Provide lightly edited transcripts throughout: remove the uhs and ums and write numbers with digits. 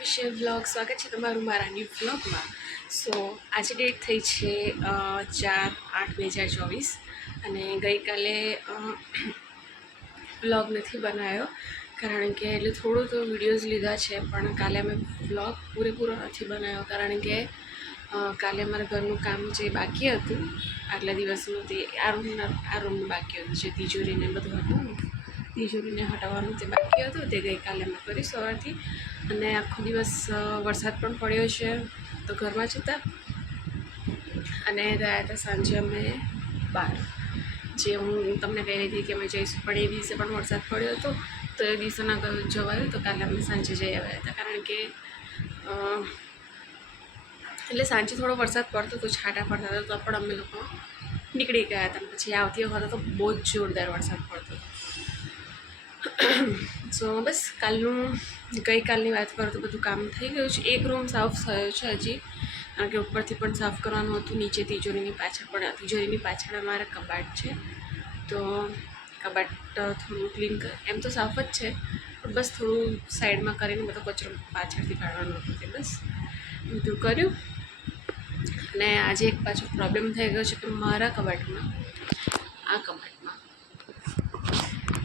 Official vlog સ્વાગત છે તમારું મારા ન્યૂ વ્લોગમાં. સો આજે ડેટ થઈ છે 4/8/2024 અને ગઈકાલે વ્લોગ નથી બનાવ્યો કારણ કે એટલે થોડું તો વિડીયોઝ લીધા છે પણ કાલે અમે વ્લોગ પૂરેપૂરો નથી બનાવ્યો કારણ કે કાલે અમારા ઘરનું કામ જે બાકી હતું આટલા દિવસનું તે આ રૂમનું બાકી હતું, જે તિજોરીને બધું હતું તિજોરીને હટાવવાનું તે બાકી હતું તે ગઈકાલે અમે કરી સવારથી. અને આખો દિવસ વરસાદ પણ પડ્યો છે તો ઘરમાં જ હતા અને ગયા હતા સાંજે અમે બહાર, જે હું તમને કહી રહી હતી કે અમે જઈશું પણ એ દિવસે પણ વરસાદ પડ્યો હતો તો એ દિવસે ના જવાયું. તો કાલે અમે સાંજે જઈ આવ્યા હતા કારણ કે એટલે સાંજે થોડો વરસાદ પડતો હતો, છાંટા પડતા હતા તો પણ અમે લોકો નીકળી ગયા હતા. પછી આવતી વખતે તો બહુ જ જોરદાર વરસાદ પડતો હતો. સો બસ ગઈકાલની વાત કરું તો બધું કામ થઈ ગયું છે. એક રૂમ સાફ થયો છે હજી, કારણ કે ઉપરથી પણ સાફ કરવાનું હતું, નીચે તિજોરીની પાછળ અમારા કબાટ છે તો કબાટ થોડું ક્લીન એમ તો સાફ જ છે પણ બસ થોડું સાઈડમાં કરીને બધો કચરો પાછળથી કાઢવાનું હતું તે બસ બધું કર્યું. અને આજે એક પાછો પ્રોબ્લેમ થઈ ગયો છે કે મારા કબાટમાં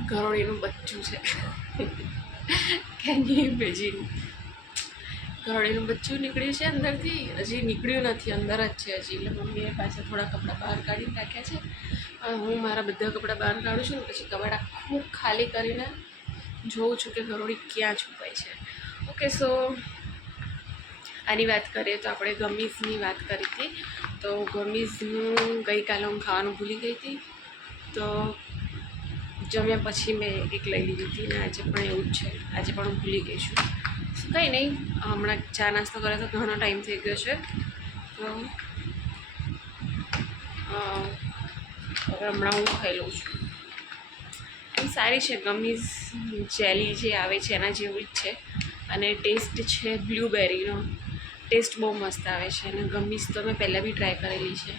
ગરોળીનું બચ્ચું છે. Can you imagine? ગરોળીનું બચ્ચું નીકળ્યું છે અંદરથી, હજી નીકળ્યું નથી, અંદર જ છે હજી. એટલે મમ્મીએ પાસે થોડા કપડાં બહાર કાઢીને રાખ્યા છે. હું મારા બધા કપડાં બહાર કાઢું છું ને પછી કબાટ આખું ખાલી કરીને જોઉં છું કે ગરોળી ક્યાં છુપાય છે. ઓકે, સો આની વાત કરીએ તો આપણે ગમીઝની વાત કરી હતી. તો ગમીઝનું ગઈકાલે હું ખાવાનું ભૂલી ગઈ હતી તો જમ્યા પછી મેં એક લઈ લીધી હતી ને આજે પણ એવું જ છે, આજે પણ હું ભૂલી ગઈ છું. કંઈ નહીં, હમણાં ચા નાસ્તો કરે તો ઘણો ટાઈમ થઈ ગયો છે તો હવે હમણાં હું ખાઈ લઉં છું. એમ સારી છે ગમીઝ, જેલી જે આવે છે એના જેવું જ છે અને ટેસ્ટ છે બ્લ્યુબેરીનો, ટેસ્ટ બહુ મસ્ત આવે છે. અને ગમીઝ તો મેં પહેલાં બી ટ્રાય કરેલી છે.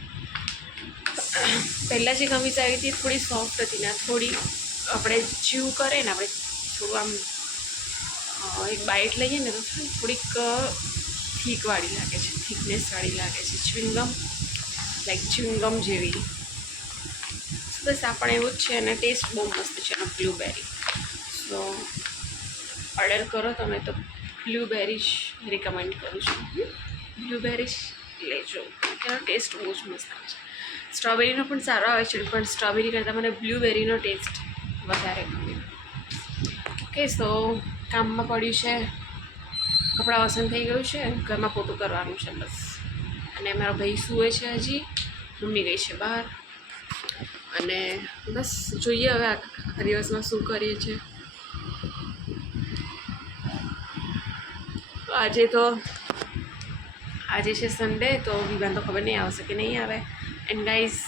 પહેલાં જે ગમીઝ આવી હતી થોડી સોફ્ટ હતી ને થોડી આપણે ચીવ કરે ને આપણે થોડું આમ એક બાઇટ લઈએ ને તો થોડીક થીકવાળી લાગે છે, થિકનેસવાળી લાગે છે, ચ્યુઇંગમ જેવી. બસ આપણે એવું જ છે અને ટેસ્ટ બહુ મસ્ત છે એનો બ્લ્યુબેરી. સો ઓર્ડર કરો તમે તો બ્લ્યુબેરી જ રિકમેન્ડ કરું છું. બ્લ્યુબેરી જ લેજો, એનો ટેસ્ટ બહુ જ મસ્ત આવે છે. સ્ટ્રોબેરીનો પણ સારો આવે છે પણ સ્ટ્રોબેરી કરતાં મને બ્લ્યુબેરીનો ટેસ્ટ વધારે ગમે. ઓકે, સો કામમાં પડ્યું છે, કપડાં વાસણ થઈ ગયું છે, ઘરમાં પોતું કરવાનું છે બસ. અને મારો ભાઈ સૂવે છે હજી, મમ્મી ગઈ છે બહાર અને બસ જોઈએ હવે આખા દિવસમાં શું કરીએ છીએ. આજે છે સન્ડે તો વિવાન તો ખબર નહીં આવશે કે નહીં આવે. And guys,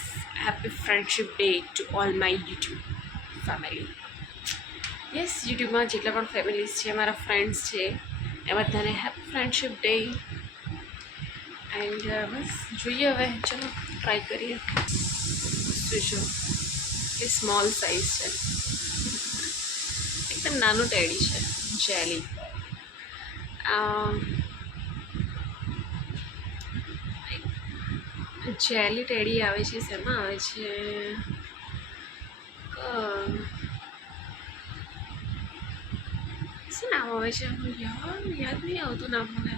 happy friendship day to all my YouTube family. Yes, યુટ્યુબમાં જેટલા પણ ફેમિલીઝ છે, મારા ફ્રેન્ડ્સ છે, એ બધાને હેપી ફ્રેન્ડશિપ ડે. એન્ડ બસ જોઈએ હવે, ચલો ટ્રાય કરીએ. જો એ સ્મોલ સાઇઝ છે, એકદમ નાનું ટેડી છે, જેલી. જેલી ટેડી આવે છે, શેમાં આવે છે, શું નામ આવે છે યાદ નહીં આવતું નામ મને.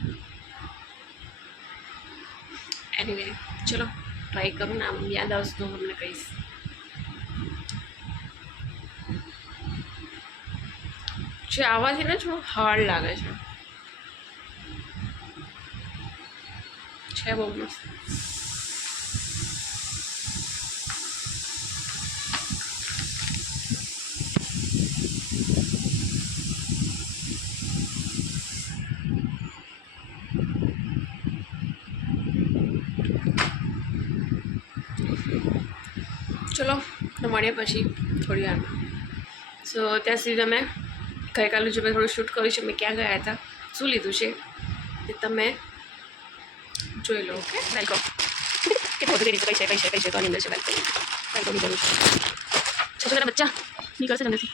એનીવે ચલો ટ્રાય કરું, નામ યાદ આવશે તો તમને કહીશ. જે આવાથી ને થોડું હાર્ડ લાગે છે બહુ મસ્ત. ચલો તો મળીએ પછી થોડી વારમાં. સો ત્યાં સુધી તમે ગઈકાલનું જે મેં થોડું શૂટ કર્યું છે, મેં ક્યાં ગયા હતા, શું લીધું છે તે તમે જોઈ લો. Okay, welcome. કેટલું બધું કઈ છે તો આની અંદર છે વેલકમ જરૂર છે. તારા બચ્ચા નીકળશે અંદરથી.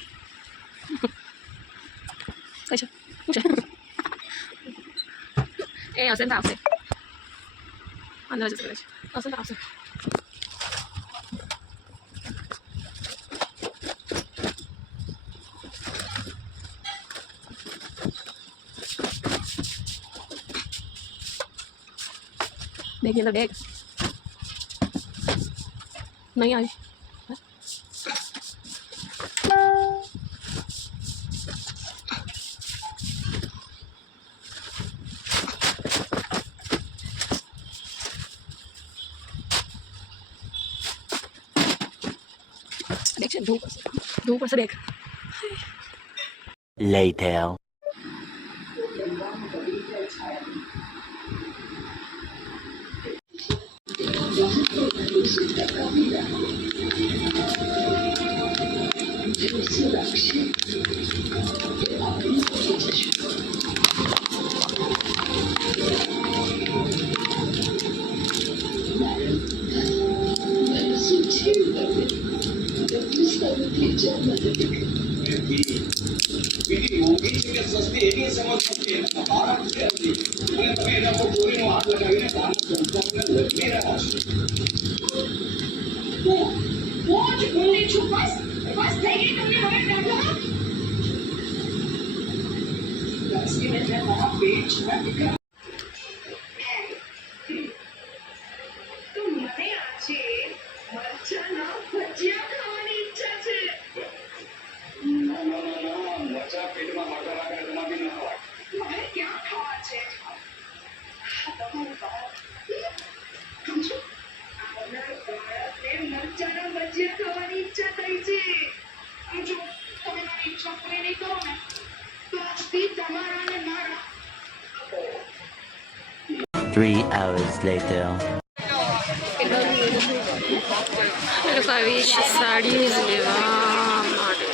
કઈ છે શું છે? કંઈ હશે ને તો આવશે અંદર જ કરે છે હશે તો આવશે देखिए तो देख नहीं आई देख धूप से देख Later. ખાવાની ઈચ્છા થઈ છે. જો તમે મારી ઈચ્છા પૂરી નહીં કરો ને તો આજથી તમારા અને મારા 3 hours later. लोग આવી છે સાડી લેવા માટે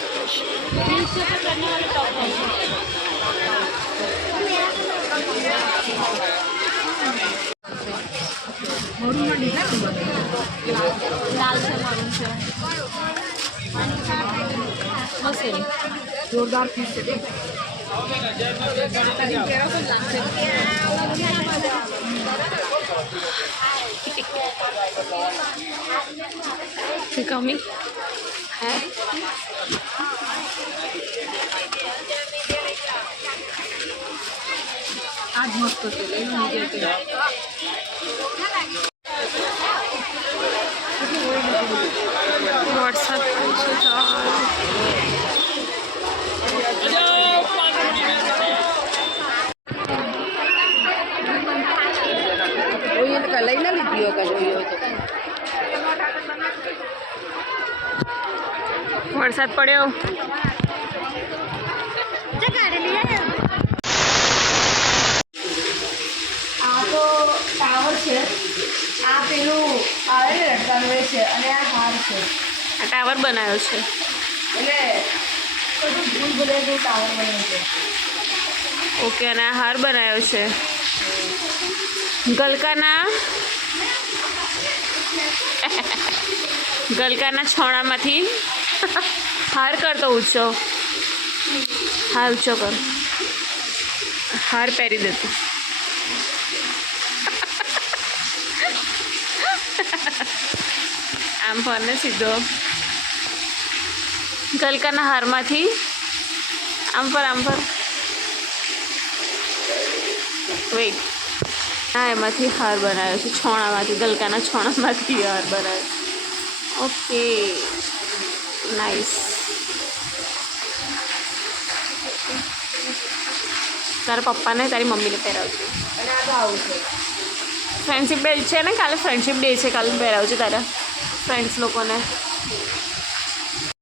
લાલ છે મારું છે મસ્ત જોરદાર પીસ છે દેખ coming है आज मस्त चले व्हाट्सएप લઈને લીધી વરસાદ પડ્યો આ તો ટાવર છે આ પેલું આવે ને રણવે છે અને આ હાર છે આ ટાવર બનાવ્યો છે એટલે બધું ભૂલ ભૂલેલું ટાવર બન્યું છે ઓકે અને આ હાર બનાવ્યો છે ગલકાના છોણામાંથી હાર કરતો ઊંચો હાર ઊંચો કર હાર પહેરી દેતું આમ ફરને સીધો ગલકાના હારમાંથી આમ પર વેઇટ હા એમાંથી હાર બનાવ્યો છે છોણામાંથી ગલકાના છોણામાંથી હાર બનાવ્યો ઓકે નાઇસ તારા પપ્પાને તારી મમ્મીને પહેરાવજો અને આ તો આવું છે ફ્રેન્ડશિપ ડે છે ને કાલે ફ્રેન્ડશિપ ડે છે કાલે પહેરાવજો તારા ફ્રેન્ડ્સ લોકોને